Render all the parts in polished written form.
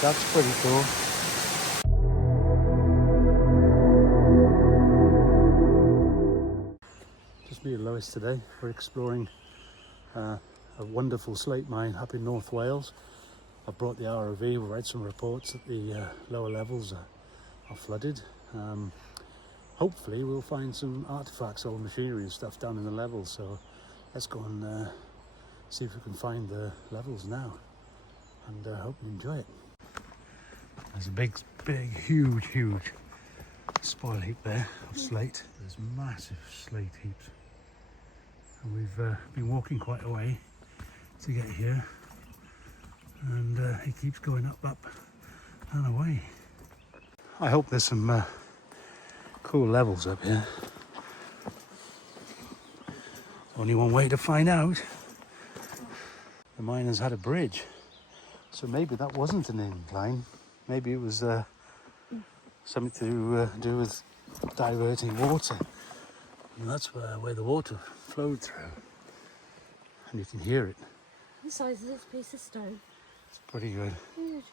That's pretty cool. Just me and Lois today. We're exploring a wonderful slate mine up in North Wales. I brought the ROV. We read some reports that the lower levels are flooded. Hopefully we'll find some artifacts, old machinery and stuff down in the levels. So let's go and see if we can find the levels now, and hope you enjoy it. There's a big, huge spoil heap there of slate. There's massive slate heaps, and we've been walking quite a way to get here, and it keeps going up and away. I hope there's some cool levels up here. Only one way to find out. The miners had a bridge, so maybe that wasn't an incline. Maybe it was something to do with diverting water. And that's where the water flowed through. And you can hear it. The size of this piece of stone. It's pretty good. Huge.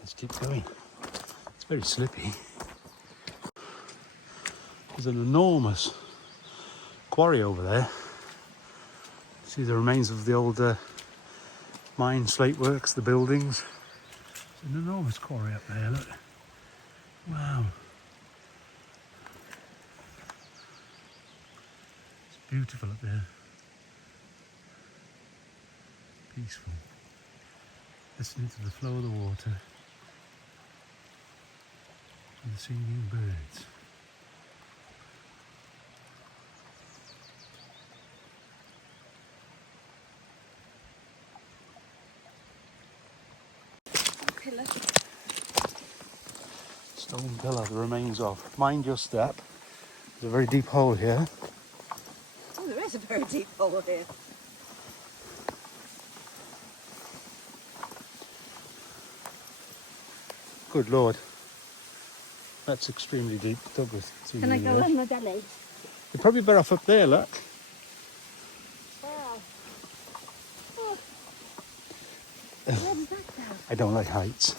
Let's keep going. It's very slippy. There's an enormous quarry over there. See the remains of the old mine slate works, the buildings. There's an enormous quarry up there, look. Wow. It's beautiful up there. Peaceful. Listening to the flow of the water and the singing birds. Pillar. Stone pillar, the remains of. Mind your step. There's a very deep hole here. Oh, there is a very deep hole here. Good Lord. That's extremely deep. Douglas. Can I go on my belly? You're probably better off up there, look. Wow. Oh. Where does that go? I don't like heights.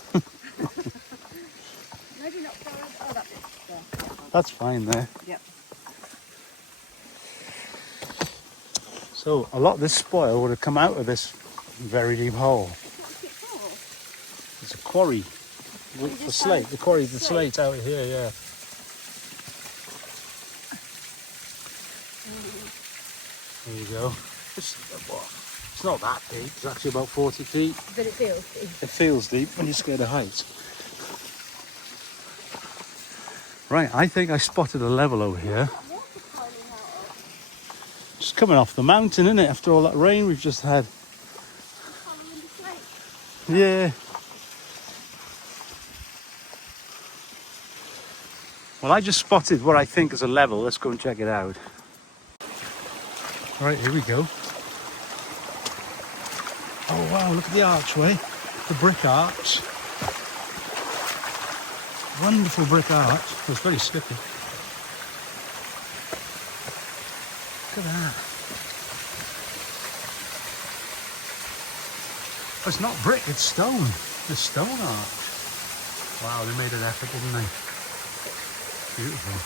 Maybe not far. Oh, that's it. There. That's fine there. Yep. So a lot of this spoil would have come out of this very deep hole. What's it for? It's a quarry for slate. The quarry's the slate out here, yeah. There you go. It's not that deep. It's actually about 40 feet. But it feels deep. It feels deep when you're scared of heights. Right, I think I spotted a level over here. What's it piling out of? Just coming off the mountain, isn't it? After all that rain we've just had. Following the slate. Yeah. Well, I just spotted what I think is a level. Let's go and check it out. Right, here we go. Oh wow, look at the archway. The brick arch. Wonderful brick arch. It's very slippy. Look at that. Oh, it's not brick, it's stone. It's stone arch. Wow, they made an effort, didn't they? Beautiful.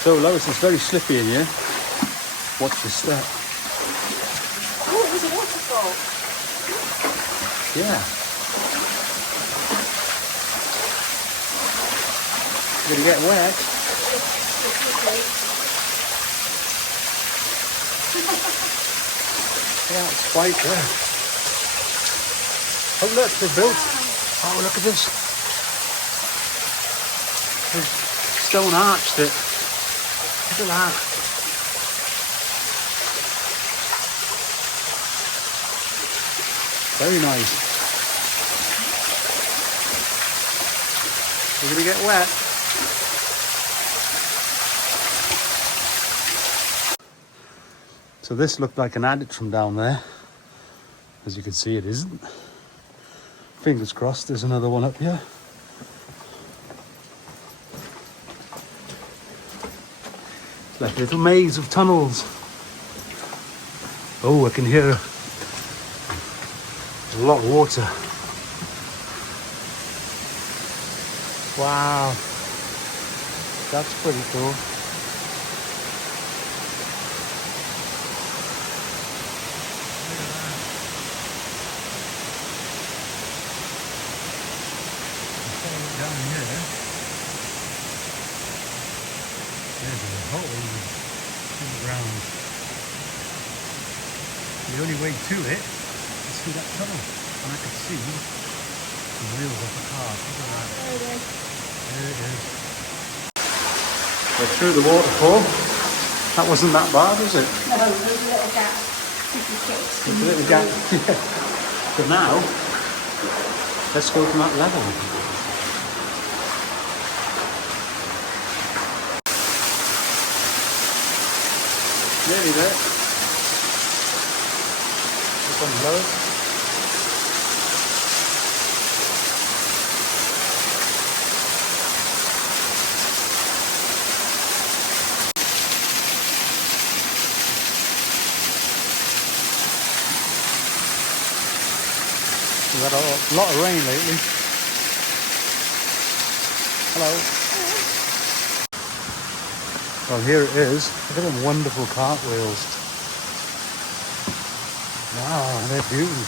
So Lois, it's very slippy in here. Watch your step. Oh, there's a waterfall. Yeah. You're gonna get wet. Yeah, it's quite there. Oh look, they're built. Oh, look at this. They've stone arched it. Look at that. Very nice. You're gonna get wet. So this looked like an adit from down there. As you can see, it isn't. Fingers crossed there's another one up here. It's like a little maze of tunnels. Oh, I can hear a lot of water. Wow, that's pretty cool. Down here, there's a hole in the ground. The only way to it is through that tunnel, and I could see the wheels of the car. Look at that. There it is. There it is. We're through the waterfall. That wasn't that bad, was it? No, there's a little gap. There's a little gap. Yeah. But now, let's go from that level. Nearly there. This one's low. We've had a lot of rain lately. Hello. Well, here it is. Look at them wonderful cartwheels. Wow, they're beautiful.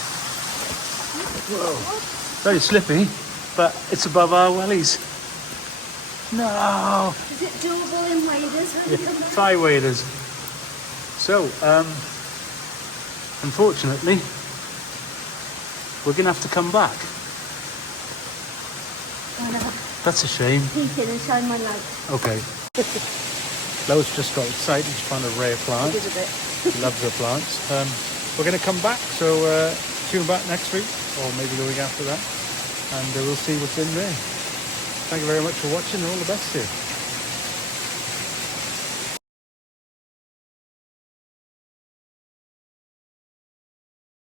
Whoa. Very slippy, but it's above our wellies. No. Is it doable in waders? Yeah, try waders. So, unfortunately, we're going to have to come back. I know. That's a shame. Peek in and shine my light. Okay. Lois just got excited. She's trying to rear plants. It is a bit. She loves her plants. We're going to come back, so tune back next week, or maybe the week after that, and we'll see what's in there. Thank you very much for watching, and all the best to you.